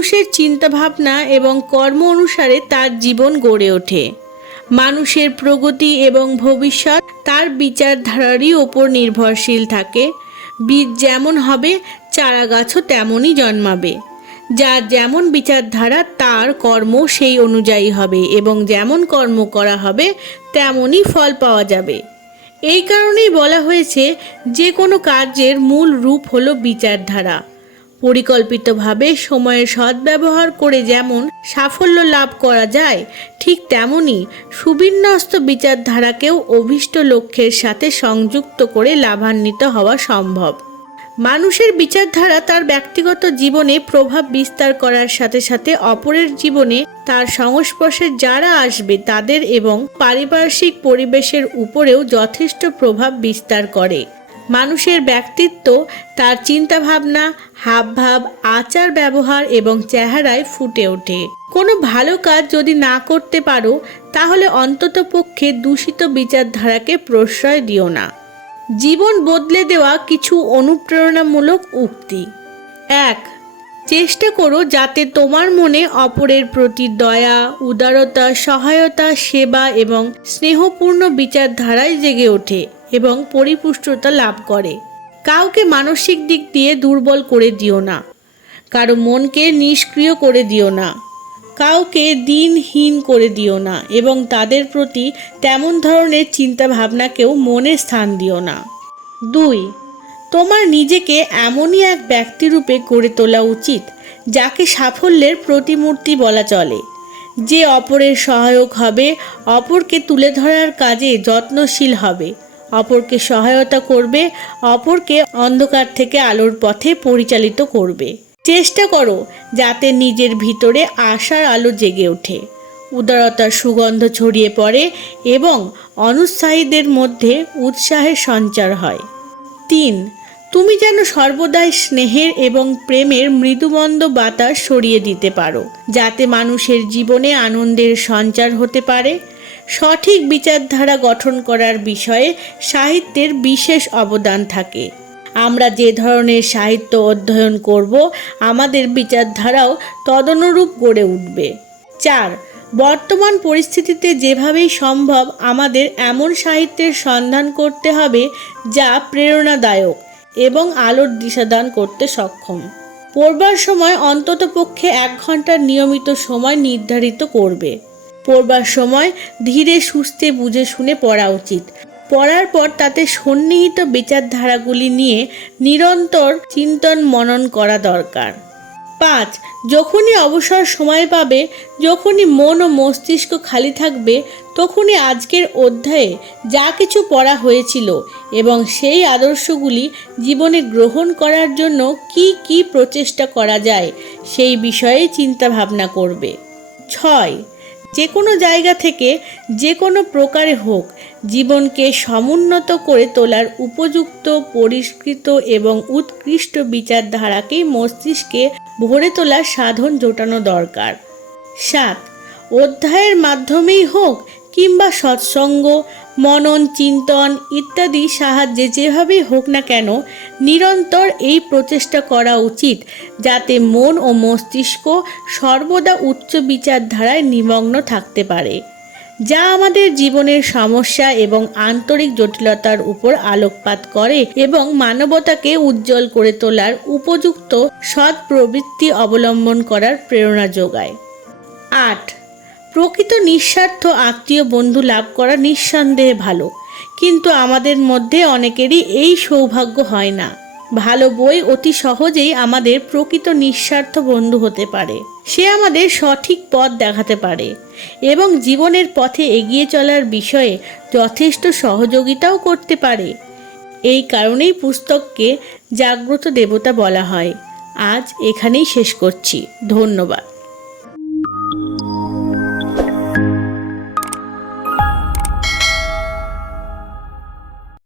মানুষের চিন্তাভাবনা এবং কর্ম অনুসারে তার জীবন গড়ে ওঠে। মানুষের প্রগতি এবং ভবিষ্যৎ তার বিচারধারারই ওপর নির্ভরশীল থাকে। বীজ যেমন হবে চারাগাছও তেমনই জন্মাবে। যার যেমন বিচারধারা তার কর্ম সেই অনুযায়ী হবে এবং যেমন কর্ম করা হবে তেমনই ফল পাওয়া যাবে। এই কারণেই বলা হয়েছে যে কোনো কার্যের মূল রূপ হলো বিচারধারা। পরিকল্পিতভাবে সময়ের সদ্ব্যবহার করে যেমন সাফল্য লাভ করা যায়, ঠিক তেমনি সুবিন্যস্ত বিচারধারাকেও অভীষ্ট লক্ষ্যের সাথে সংযুক্ত করে লাভান্বিত হওয়া সম্ভব। মানুষের বিচারধারা তার ব্যক্তিগত জীবনে প্রভাব বিস্তার করার সাথে সাথে অপরের জীবনে তার সংস্পর্শে যারা আসবে তাদের এবং পারিপার্শ্বিক পরিবেশের উপরেও যথেষ্ট প্রভাব বিস্তার করে। মানুষের ব্যক্তিত্ব তার চিন্তাভাবনা, হাবভাব, আচার ব্যবহার এবং চেহারায় ফুটে ওঠে। কোনো ভালো কাজ যদি না করতে পারো তাহলে অন্ততপক্ষে দূষিত বিচারধারাকে প্রশ্রয় দিও না। জীবন বদলে দেওয়া কিছু অনুপ্রেরণামূলক উক্তি। 1. চেষ্টা করো যাতে তোমার মনে অপরের প্রতি দয়া, উদারতা, সহায়তা, সেবা এবং স্নেহপূর্ণ বিচারধারায় জেগে ওঠে এবং পরিপুষ্টতা লাভ করে। কাউকে মানসিক দিক দিয়ে দুর্বল করে দিও না। কারো মনকে নিষ্ক্রিয় করে দিও না। কাউকে দিনহীন করে দিও না এবং তাদের প্রতি তেমন ধরনের চিন্তাভাবনাকেও মনে স্থান দিও না। 2. তোমার নিজেকে এমনই এক ব্যক্তিরূপে গড়ে তোলা উচিত যাকে সাফল্যের প্রতিমূর্তি বলা চলে, যে অপরের সহায়ক হবে, অপরকে তুলে ধরার কাজে যত্নশীল হবে, অপরকে সহায়তা করবে, অপরকে অন্ধকার থেকে আলোর পথে পরিচালিত করবে। চেষ্টা করো যাতে নিজের ভিতরে আশার আলো জেগে ওঠে, উদারতার সুগন্ধ ছড়িয়ে পড়ে এবং অনুৎসাহীদের মধ্যে উৎসাহের সঞ্চার হয়। 3. তুমি যেন সর্বদাই স্নেহের এবং প্রেমের মৃদুমন্দ বাতাস ছড়িয়ে দিতে পারো, যাতে মানুষের জীবনে আনন্দের সঞ্চার হতে পারে। সঠিক বিচারধারা গঠন করার বিষয়ে সাহিত্যের বিশেষ অবদান থাকে। আমরা যে ধরনের সাহিত্য অধ্যয়ন করব, আমাদের বিচারধারাও তদনুরূপ গড়ে উঠবে। 4. বর্তমান পরিস্থিতিতে যেভাবেই সম্ভব আমাদের এমন সাহিত্যের সন্ধান করতে হবে যা প্রেরণাদায়ক এবং আলোর দিশাদান করতে সক্ষম। পড়বার সময় অন্ততপক্ষে 1 ঘন্টার নিয়মিত সময় নির্ধারিত করবে। পড়বার সময় ধীরে সুস্থে বুঝে শুনে পড়া উচিত। পড়ার পর তাতে সন্নিহিত বিচারধারাগুলি নিয়ে নিরন্তর চিন্তন মনন করা দরকার। 5. যখনই অবসর সময় পাবে, যখনই মন ও মস্তিষ্ক খালি থাকবে, তখনই আজকের অধ্যায়ে যা কিছু পড়া হয়েছিল এবং সেই আদর্শগুলি জীবনে গ্রহণ করার জন্য কি কি প্রচেষ্টা করা যায় সেই বিষয়ে চিন্তা ভাবনা করবে। 6. যে কোনো জায়গা থেকে যে কোনো প্রকারে হোক জীবনকে সমুন্নত করে তোলার উপযুক্ত, পরিষ্কৃত এবং উৎকৃষ্ট বিচারধারাকেই মস্তিষ্কে ভরে তোলার সাধন জোটানো দরকার। 7. অধ্যায়ের মাধ্যমেই হোক কিংবা সৎসঙ্গ, মনন, চিন্তন ইত্যাদি সাহায্যে যেভাবেই হোক না কেন নিরন্তর এই প্রচেষ্টা করা উচিত যাতে মন ও মস্তিষ্ক সর্বদা উচ্চ বিচারধারায় নিমগ্ন থাকতে পারে, যা আমাদের জীবনের সমস্যা এবং আন্তরিক জটিলতার উপর আলোকপাত করে এবং মানবতাকে উজ্জ্বল করে তোলার উপযুক্ত সৎ প্রবৃত্তি অবলম্বন করার প্রেরণা যোগায়। 8. প্রকৃত নিঃস্বার্থ আত্মীয় বন্ধু লাভ করা নিঃসন্দেহে ভালো, কিন্তু আমাদের মধ্যে অনেকেরই এই সৌভাগ্য হয় না। ভালো বই অতি সহজেই আমাদের প্রকৃত নিঃস্বার্থ বন্ধু হতে পারে। সে আমাদের সঠিক পথ দেখাতে পারে এবং জীবনের পথে এগিয়ে চলার বিষয়ে যথেষ্ট সহযোগিতাও করতে পারে। এই কারণেই পুস্তককে জাগ্রত দেবতা বলা হয়। আজ এখানেই শেষ করছি। ধন্যবাদ।